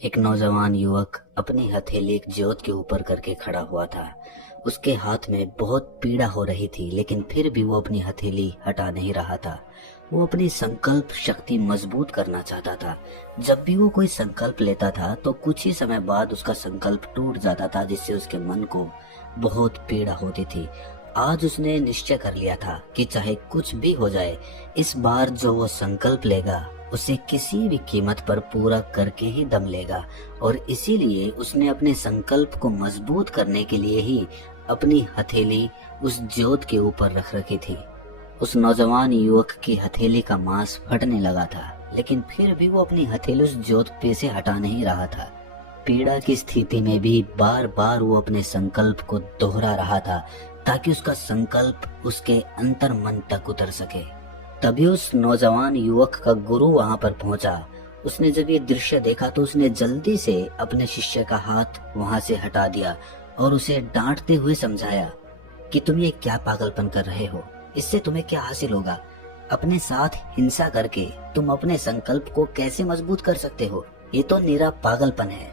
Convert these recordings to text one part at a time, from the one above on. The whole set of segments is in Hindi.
एक नौजवान युवक अपनी हथेली एक ज्योत के ऊपर करके खड़ा हुआ था। उसके हाथ में बहुत पीड़ा हो रही थी, लेकिन फिर भी वो अपनी हथेली हटा नहीं रहा था। वो अपनी संकल्प शक्ति मजबूत करना चाहता था। जब भी वो कोई संकल्प लेता था तो कुछ ही समय बाद उसका संकल्प टूट जाता था, जिससे उसके मन को बहुत पीड़ा होती थी। आज उसने निश्चय कर लिया था कि चाहे कुछ भी हो जाए, इस बार जो वो संकल्प लेगा उसे किसी भी कीमत पर पूरा करके ही दम लेगा। और इसीलिए उसने अपने संकल्प को मजबूत करने के लिए ही अपनी हथेली उस ज्योत के ऊपर रख रखी थी। उस नौजवान युवक की हथेली का मांस फटने लगा था, लेकिन फिर भी वो अपनी हथेली उस ज्योत पे से हटा नहीं रहा था। पीड़ा की स्थिति में भी बार बार वो अपने संकल्प को दोहरा रहा था, ताकि उसका संकल्प उसके अंतर मन तक उतर सके। तभी उस नौजवान युवक का गुरु वहां पर पहुंचा। उसने जब ये दृश्य देखा तो उसने जल्दी से अपने शिष्य का हाथ वहां से हटा दिया और उसे डांटते हुए समझाया कि तुम ये क्या पागलपन कर रहे हो, इससे तुम्हें क्या हासिल होगा? अपने साथ हिंसा करके तुम अपने संकल्प को कैसे मजबूत कर सकते हो? ये तो निरा पागलपन है।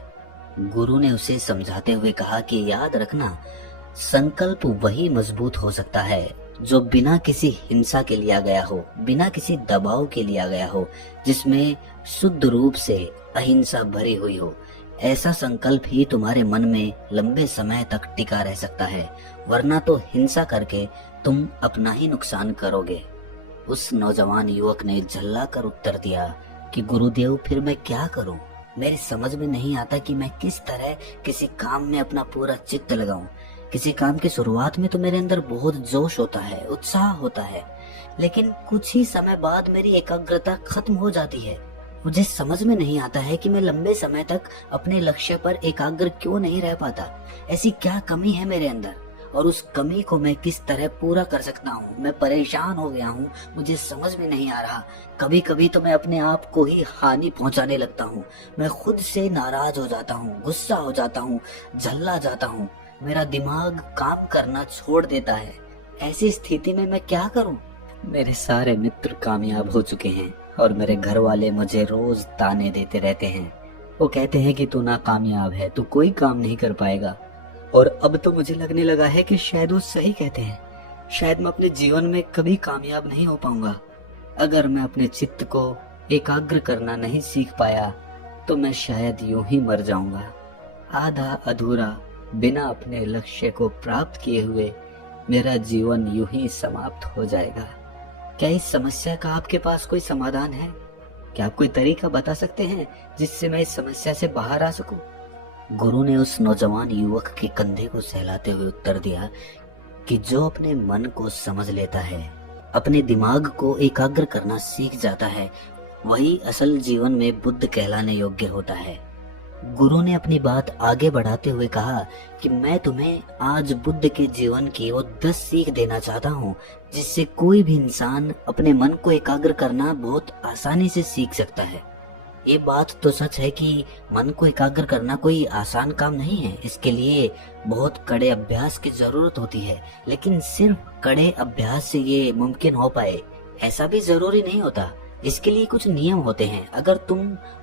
गुरु ने उसे समझाते हुए कहा कि याद रखना, संकल्प वही मजबूत हो सकता है जो बिना किसी हिंसा के लिया गया हो, बिना किसी दबाव के लिया गया हो, जिसमें शुद्ध रूप से अहिंसा भरी हुई हो। ऐसा संकल्प ही तुम्हारे मन में लंबे समय तक टिका रह सकता है, वरना तो हिंसा करके तुम अपना ही नुकसान करोगे। उस नौजवान युवक ने झल्ला कर उत्तर दिया कि गुरुदेव, फिर मैं क्या करूं? मेरी समझ में नहीं आता कि मैं किस तरह किसी काम में अपना पूरा चित्त लगाऊं। किसी काम की शुरुआत में तो मेरे अंदर बहुत जोश होता है, उत्साह होता है, लेकिन कुछ ही समय बाद मेरी एकाग्रता खत्म हो जाती है। मुझे समझ में नहीं आता है कि मैं लंबे समय तक अपने लक्ष्य पर एकाग्र क्यों नहीं रह पाता। ऐसी क्या कमी है मेरे अंदर, और उस कमी को मैं किस तरह पूरा कर सकता हूँ? मैं परेशान हो गया हूँ, मुझे समझ में नहीं आ रहा। कभी कभी तो मैं अपने आप को ही हानि पहुंचाने लगता हूँ। मैं खुद से नाराज हो जाता हूँ, गुस्सा हो जाता हूँ, झल्ला जाता हूँ। मेरा दिमाग काम करना छोड़ देता है। ऐसी स्थिति में मैं क्या करूं? मेरे सारे मित्र कामयाब हो चुके हैं और मेरे घर वाले मुझे रोज ताने देते रहते हैं। वो कहते हैं कि तू नाकामयाब है, तू कोई काम नहीं कर पाएगा। और अब तो मुझे लगने लगा है कि शायद वो सही कहते हैं। शायद मैं अपने जीवन में कभी कामयाब नहीं हो पाऊंगा। अगर मैं अपने चित्त को एकाग्र करना नहीं सीख पाया तो मैं शायद यूं ही मर जाऊंगा, आधा अधूरा, बिना अपने लक्ष्य को प्राप्त किए हुए मेरा जीवन यूं ही समाप्त हो जाएगा। क्या इस समस्या का आपके पास कोई समाधान है? क्या आप कोई तरीका बता सकते हैं जिससे मैं इस समस्या से बाहर आ सकूं? गुरु ने उस नौजवान युवक के कंधे को सहलाते हुए उत्तर दिया कि जो अपने मन को समझ लेता है, अपने दिमाग को एकाग्र करना सीख जाता है, वही असल जीवन में बुद्ध कहलाने योग्य होता है। गुरु ने अपनी बात आगे बढ़ाते हुए कहा कि मैं तुम्हें आज बुद्ध के जीवन की वो 10 सीख देना चाहता हूँ, जिससे कोई भी इंसान अपने मन को एकाग्र करना बहुत आसानी से सीख सकता है। ये बात तो सच है कि मन को एकाग्र करना कोई आसान काम नहीं है। इसके लिए बहुत कड़े अभ्यास की जरूरत होती है, लेकिन सिर्फ कड़े अभ्यास से ये मुमकिन हो पाए ऐसा भी जरूरी नहीं होता। इसके लिए कुछ नियम होते हैं। अगर तुम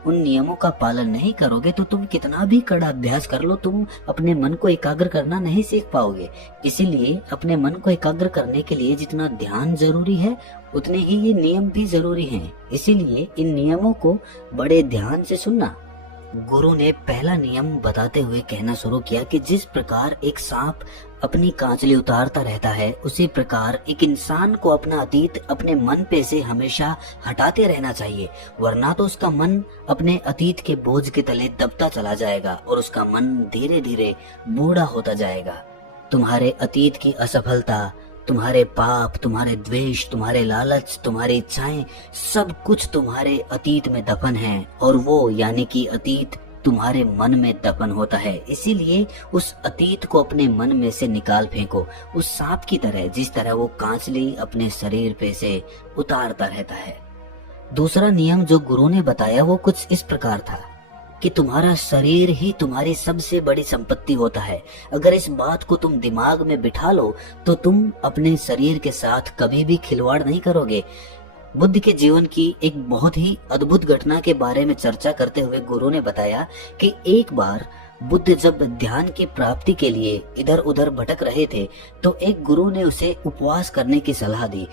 उन नियमों का पालन नहीं करोगे तो तुम कितना भी कड़ा अभ्यास कर लो, तुम अपने मन को एकाग्र करना नहीं सीख पाओगे। इसीलिए अपने मन को एकाग्र करने के लिए जितना ध्यान जरूरी है, उतने ही ये नियम भी जरूरी हैं। इसीलिए इन नियमों को बड़े ध्यान से सुनना। गुरु ने पहला नियम बताते हुए कहना शुरू किया कि जिस प्रकार एक सांप अपनी कांचली उतारता रहता है, उसी प्रकार एक इंसान को अपना अतीत अपने मन पे से हमेशा हटाते रहना चाहिए, वरना तो उसका मन अपने अतीत के बोझ के तले दबता चला जाएगा और उसका मन धीरे धीरे बूढ़ा होता जाएगा। तुम्हारे अतीत की असफलता, तुम्हारे पाप, तुम्हारे द्वेष, तुम्हारे लालच, तुम्हारी इच्छाएं, सब कुछ तुम्हारे अतीत में दफन है, और वो यानी कि अतीत तुम्हारे मन में दफन होता है। इसीलिए उस अतीत को अपने मन में से निकाल फेंको, उस सांप की तरह, जिस तरह वो कांचली अपने शरीर पे से उतारता रहता है। दूसरा नियम जो गुरु ने बताया वो कुछ इस प्रकार था कि तुम्हारा शरीर ही तुम्हारी सबसे बड़ी संपत्ति होता है। अगर इस बात को तुम दिमाग में बिठा लो तो तुम अपने शरीर के साथ कभी भी खिलवाड़ नहीं करोगे। बुद्ध के जीवन की एक बहुत ही अद्भुत घटना के बारे में चर्चा करते हुए गुरु ने बताया कि एक बार बुद्ध जब ध्यान की प्राप्ति के लिए इधर उधर भटक रहे थे तो एक गुरु ने उसे उपवास करने की सलाह दी।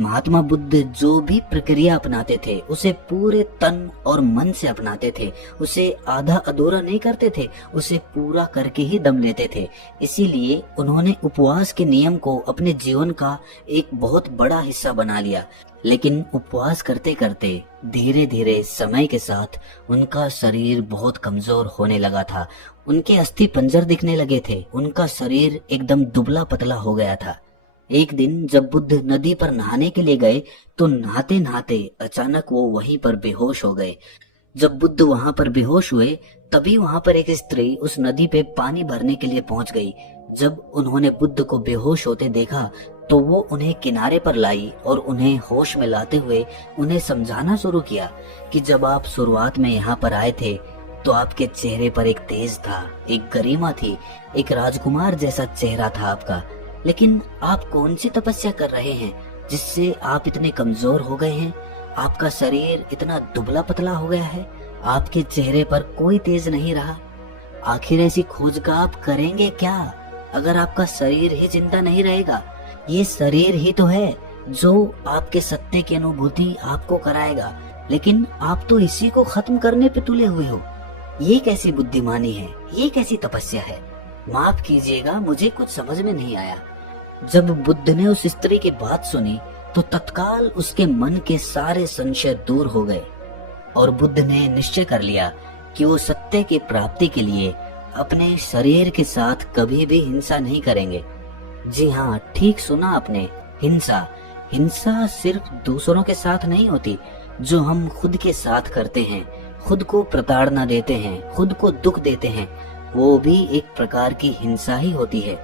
महात्मा बुद्ध जो भी प्रक्रिया अपनाते थे उसे पूरे तन और मन से अपनाते थे, उसे आधा अधूरा नहीं करते थे, उसे पूरा करके ही दम लेते थे। इसीलिए उन्होंने उपवास के नियम को अपने जीवन का एक बहुत बड़ा हिस्सा बना लिया। लेकिन उपवास करते करते धीरे धीरे समय के साथ उनका शरीर बहुत कमजोर होने लगा था। उनके अस्थि पंजर दिखने लगे थे, उनका शरीर एकदम दुबला पतला हो गया था। एक दिन जब बुद्ध नदी पर नहाने के लिए गए तो नहाते नहाते अचानक वो वहीं पर बेहोश हो गए। जब बुद्ध वहां पर बेहोश हुए तभी वहां पर एक स्त्री उस नदी पे पानी भरने के लिए पहुंच गई। जब उन्होंने बुद्ध को बेहोश होते देखा तो वो उन्हें किनारे पर लाई और उन्हें होश में लाते हुए उन्हें समझाना शुरू किया कि जब आप शुरुआत में यहाँ पर आए थे तो आपके चेहरे पर एक तेज था, एक गरिमा थी, एक राजकुमार जैसा चेहरा था आपका। लेकिन आप कौन सी तपस्या कर रहे हैं जिससे आप इतने कमजोर हो गए हैं? आपका शरीर इतना दुबला पतला हो गया है, आपके चेहरे पर कोई तेज नहीं रहा। आखिर ऐसी खोज का आप करेंगे क्या अगर आपका शरीर ही जिंदा नहीं रहेगा? ये शरीर ही तो है जो आपके सत्य की अनुभूति आपको कराएगा, लेकिन आप तो इसी को खत्म करने पे तुले हुए हो। ये कैसी बुद्धिमानी है, ये कैसी तपस्या है? माफ कीजिएगा, मुझे कुछ समझ में नहीं आया। जब बुद्ध ने उस स्त्री की बात सुनी तो तत्काल उसके मन के सारे संशय दूर हो गए और बुद्ध ने निश्चय कर लिया कि वो सत्य की प्राप्ति के लिए अपने शरीर के साथ कभी भी हिंसा नहीं करेंगे। जी हाँ, ठीक सुना आपने, हिंसा। हिंसा सिर्फ दूसरों के साथ नहीं होती, जो हम खुद के साथ करते हैं, खुद को प्रताड़ना देते हैं, खुद को दुख देते हैं, वो भी एक प्रकार की हिंसा ही होती है।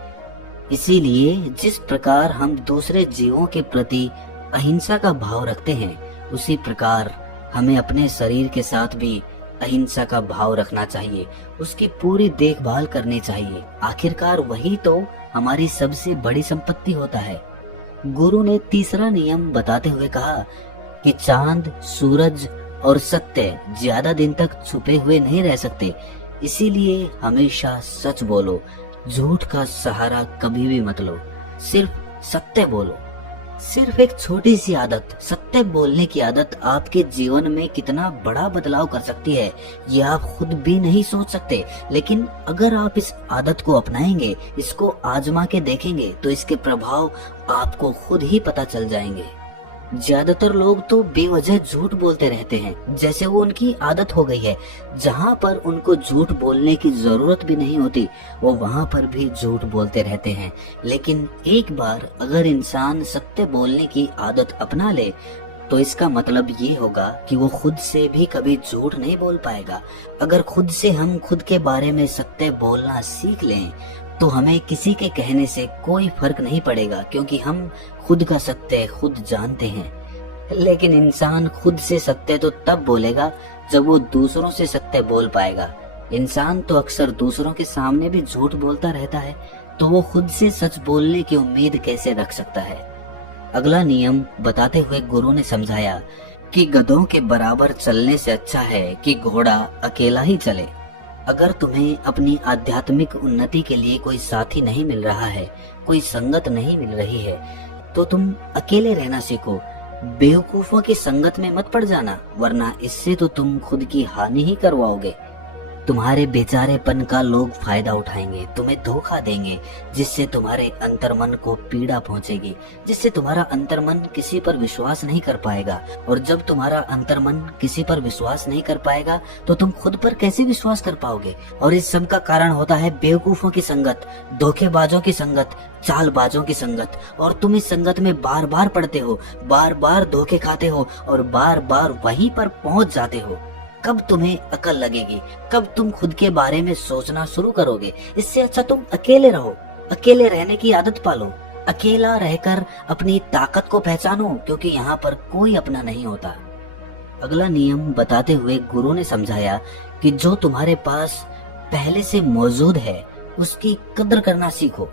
इसीलिए जिस प्रकार हम दूसरे जीवों के प्रति अहिंसा का भाव रखते हैं, उसी प्रकार हमें अपने शरीर के साथ भी अहिंसा का भाव रखना चाहिए, उसकी पूरी देखभाल करनी चाहिए। आखिरकार वही तो हमारी सबसे बड़ी संपत्ति होता है। गुरु ने तीसरा नियम बताते हुए कहा कि चांद, सूरज और सत्य ज्यादा दिन तक छुपे हुए नहीं रह सकते। इसीलिए हमेशा सच बोलो, झूठ का सहारा कभी भी मत लो, सिर्फ सत्य बोलो। सिर्फ एक छोटी सी आदत, सत्य बोलने की आदत आपके जीवन में कितना बड़ा बदलाव कर सकती है, ये आप खुद भी नहीं सोच सकते। लेकिन अगर आप इस आदत को अपनाएंगे, इसको आजमा के देखेंगे तो इसके प्रभाव आपको खुद ही पता चल जाएंगे। ज्यादातर लोग तो बेवजह झूठ बोलते रहते हैं, जैसे वो उनकी आदत हो गई है। जहाँ पर उनको झूठ बोलने की जरूरत भी नहीं होती, वो वहाँ पर भी झूठ बोलते रहते हैं। लेकिन एक बार अगर इंसान सत्य बोलने की आदत अपना ले तो इसका मतलब ये होगा कि वो खुद से भी कभी झूठ नहीं बोल पाएगा। अगर खुद से हम खुद के बारे में सत्य बोलना सीख लें तो हमें किसी के कहने से कोई फर्क नहीं पड़ेगा, क्योंकि हम खुद का सत्य खुद जानते हैं। लेकिन इंसान खुद से सत्य तो तब बोलेगा जब वो दूसरों से सत्य बोल पाएगा। इंसान तो अक्सर दूसरों के सामने भी झूठ बोलता रहता है, तो वो खुद से सच बोलने की उम्मीद कैसे रख सकता है? अगला नियम बताते हुए गुरु ने समझाया कि गधों के बराबर चलने से अच्छा है कि घोड़ा अकेला ही चले। अगर तुम्हें अपनी आध्यात्मिक उन्नति के लिए कोई साथी नहीं मिल रहा है, कोई संगत नहीं मिल रही है, तो तुम अकेले रहना सीखो। बेवकूफों की संगत में मत पड़ जाना, वरना इससे तो तुम खुद की हानि ही करवाओगे। तुम्हारे बेचारेपन का लोग फायदा उठाएंगे, तुम्हें धोखा देंगे, जिससे तुम्हारे अंतर्मन को पीड़ा पहुंचेगी, जिससे तुम्हारा अंतर्मन किसी पर विश्वास नहीं कर पाएगा। और जब तुम्हारा अंतर्मन किसी पर विश्वास नहीं कर पाएगा तो तुम खुद पर कैसे विश्वास कर पाओगे? और इस सब का कारण होता है बेवकूफों की संगत, धोखेबाजों की संगत, चालबाजों की संगत। और तुम इस संगत में बार बार पड़ते हो, बार बार धोखे खाते हो और बार बार वहीं पर पहुंच जाते हो। कब तुम्हें अकल लगेगी? कब तुम खुद के बारे में सोचना शुरू करोगे? इससे अच्छा तुम अकेले रहो, अकेले रहने की आदत पालो, अकेला रहकर अपनी ताकत को पहचानो, क्योंकि यहाँ पर कोई अपना नहीं होता। अगला नियम बताते हुए गुरु ने समझाया कि जो तुम्हारे पास पहले से मौजूद है उसकी कदर करना सीखो।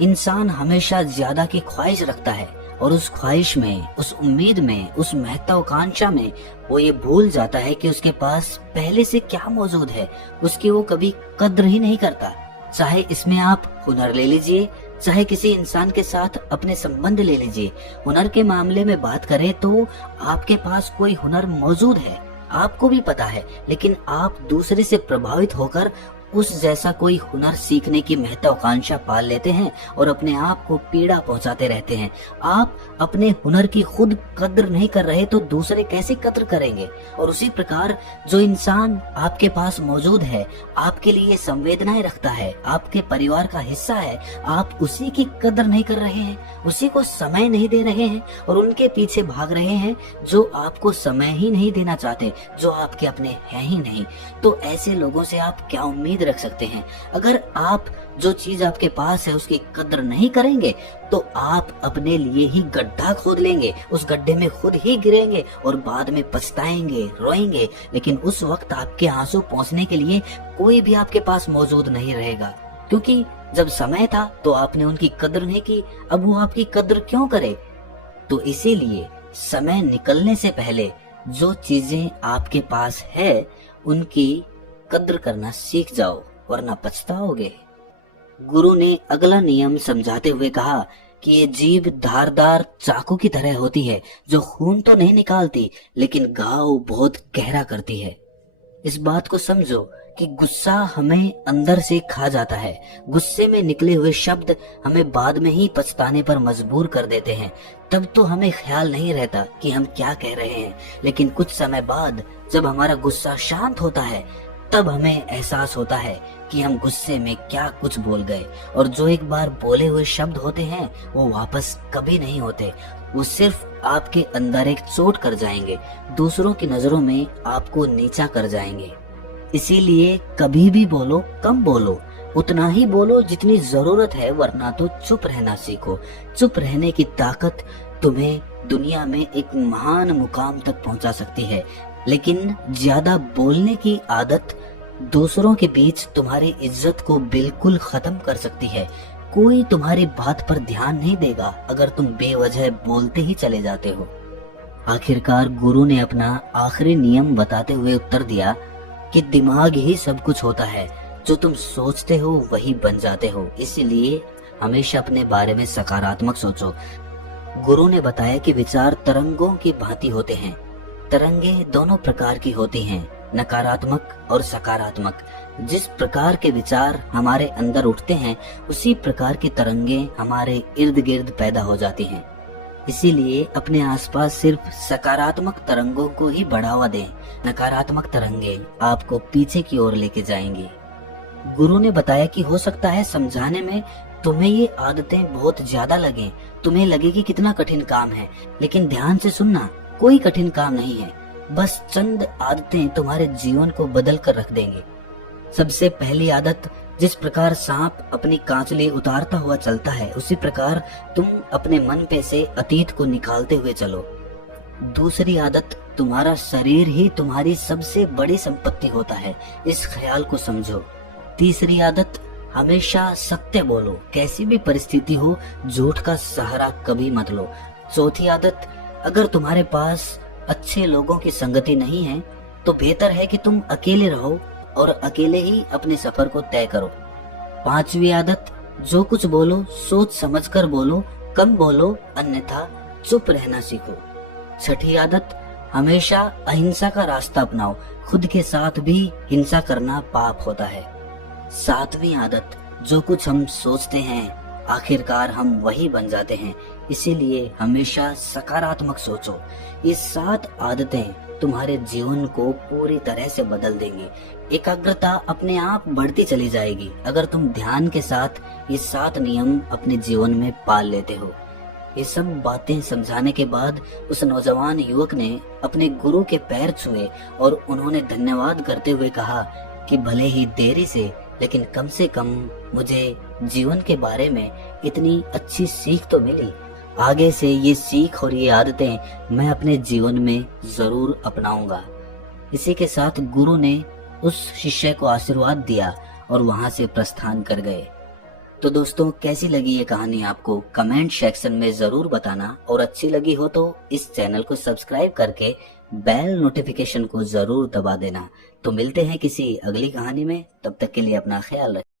इंसान हमेशा ज्यादा की ख्वाहिश रखता है, और उस ख्वाहिश में, उस उम्मीद में, उस महत्वाकांक्षा में वो ये भूल जाता है कि उसके पास पहले से क्या मौजूद है। उसकी वो कभी कद्र ही नहीं करता। चाहे इसमें आप हुनर ले लीजिए, चाहे किसी इंसान के साथ अपने संबंध ले लीजिए। हुनर के मामले में बात करें तो आपके पास कोई हुनर मौजूद है, आपको भी पता है, लेकिन आप दूसरे से प्रभावित होकर उस जैसा कोई हुनर सीखने की महत्वाकांक्षा पाल लेते हैं और अपने आप को पीड़ा पहुंचाते रहते हैं। आप अपने हुनर की खुद कद्र नहीं कर रहे तो दूसरे कैसे कद्र करेंगे। और उसी प्रकार जो इंसान आपके पास मौजूद है, आपके लिए संवेदनाएं रखता है, आपके परिवार का हिस्सा है, आप उसी की कद्र नहीं कर रहे हैं, उसी को समय नहीं दे रहे हैं और उनके पीछे भाग रहे हैं जो आपको समय ही नहीं देना चाहते, जो आपके अपने हैं ही नहीं। तो ऐसे लोगों से आप क्या उम्मीद रख सकते हैं। अगर आप जो चीज आपके पास है उसकी कद्र नहीं करेंगे तो आप अपने लिए ही गड्ढा खोद लेंगे, उस गड्ढे में खुद ही गिरेंगे और बाद में पछताएंगे, रोएंगे। लेकिन उस वक्त आपके आंसू पहुंचने के लिए कोई भी आपके पास मौजूद नहीं रहेगा, क्योंकि जब समय था तो आपने उनकी कद्र नहीं की, अब वो आपकी कद्र क्यों करे। तो इसीलिए समय निकलने से पहले जो चीजें आपके पास है उनकी कद्र करना सीख जाओ, वरना पछताओगे। गुरु ने अगला नियम समझाते हुए कहा कि ये जीभ धारदार चाकू की तरह होती है, जो खून तो नहीं निकालती लेकिन घाव बहुत गहरा करती है। इस बात को समझो कि गुस्सा हमें अंदर से खा जाता है। गुस्से में निकले हुए शब्द हमें बाद में ही पछताने पर मजबूर कर देते हैं। तब तो हमें ख्याल नहीं रहता कि हम क्या कह रहे हैं, लेकिन कुछ समय बाद जब हमारा गुस्सा शांत होता है तब हमें एहसास होता है कि हम गुस्से में क्या कुछ बोल गए। और जो एक बार बोले हुए शब्द होते हैं वो वापस कभी नहीं होते, वो सिर्फ आपके अंदर एक चोट कर जाएंगे, दूसरों की नजरों में आपको नीचा कर जाएंगे। इसीलिए कभी भी बोलो कम बोलो, उतना ही बोलो जितनी जरूरत है, वरना तो चुप रहना सीखो। चुप रहने की ताकत तुम्हें दुनिया में एक महान मुकाम तक पहुंचा सकती है, लेकिन ज्यादा बोलने की आदत दूसरों के बीच तुम्हारी इज्जत को बिल्कुल खत्म कर सकती है। कोई तुम्हारी बात पर ध्यान नहीं देगा अगर तुम बेवजह बोलते ही चले जाते हो। आखिरकार गुरु ने अपना आखिरी नियम बताते हुए उत्तर दिया कि दिमाग ही सब कुछ होता है, जो तुम सोचते हो वही बन जाते हो। इसलिए हमेशा अपने बारे में सकारात्मक सोचो। गुरु ने बताया कि विचार तरंगों की भांति होते हैं। तरंगे दोनों प्रकार की होती हैं, नकारात्मक और सकारात्मक। जिस प्रकार के विचार हमारे अंदर उठते हैं उसी प्रकार की तरंगे हमारे इर्द गिर्द पैदा हो जाती हैं। इसीलिए अपने आसपास सिर्फ सकारात्मक तरंगों को ही बढ़ावा दें। नकारात्मक तरंगे आपको पीछे की ओर लेके जाएंगी। गुरु ने बताया कि हो सकता है समझाने में तुम्हें ये आदतें बहुत ज्यादा लगें, तुम्हें लगे कि कितना कठिन काम है, लेकिन ध्यान से सुनना, कोई कठिन काम नहीं है। बस चंद आदतें तुम्हारे जीवन को बदल कर रख देंगे। सबसे पहली आदत, जिस प्रकार सांप अपनी कांचली उतारता हुआ चलता है उसी प्रकार तुम अपने मन पे से अतीत को निकालते हुए चलो। दूसरी आदत, तुम्हारा शरीर ही तुम्हारी सबसे बड़ी संपत्ति होता है, इस ख्याल को समझो। तीसरी आदत, हमेशा सत्य बोलो, कैसी भी परिस्थिति हो झूठ का सहारा कभी मत लो। चौथी आदत, अगर तुम्हारे पास अच्छे लोगों की संगति नहीं है तो बेहतर है कि तुम अकेले रहो और अकेले ही अपने सफर को तय करो। पांचवी आदत, जो कुछ बोलो सोच समझकर बोलो, कम बोलो, अन्यथा चुप रहना सीखो। छठी आदत, हमेशा अहिंसा का रास्ता अपनाओ, खुद के साथ भी हिंसा करना पाप होता है। सातवीं आदत, जो कुछ हम सोचते हैं आखिरकार हम वही बन जाते हैं, इसीलिए हमेशा सकारात्मक सोचो। ये 7 आदतें तुम्हारे जीवन को पूरी तरह से बदल देंगी। एकाग्रता अपने आप बढ़ती चली जाएगी अगर तुम ध्यान के साथ ये 7 नियम अपने जीवन में पाल लेते हो। ये सब बातें समझाने के बाद उस नौजवान युवक ने अपने गुरु के पैर छुए और उन्होंने धन्यवाद करते हुए कहा कि भले ही देरी से लेकिन कम से कम मुझे जीवन के बारे में इतनी अच्छी सीख तो मिली। आगे से ये सीख और ये आदतें मैं अपने जीवन में जरूर अपनाऊंगा। इसी के साथ गुरु ने उस शिष्य को आशीर्वाद दिया और वहां से प्रस्थान कर गए। तो दोस्तों कैसी लगी ये कहानी आपको कमेंट सेक्शन में जरूर बताना, और अच्छी लगी हो तो इस चैनल को सब्सक्राइब करके बेल नोटिफिकेशन को जरूर दबा देना। तो मिलते हैं किसी अगली कहानी में, तब तक के लिए अपना ख्याल रखें।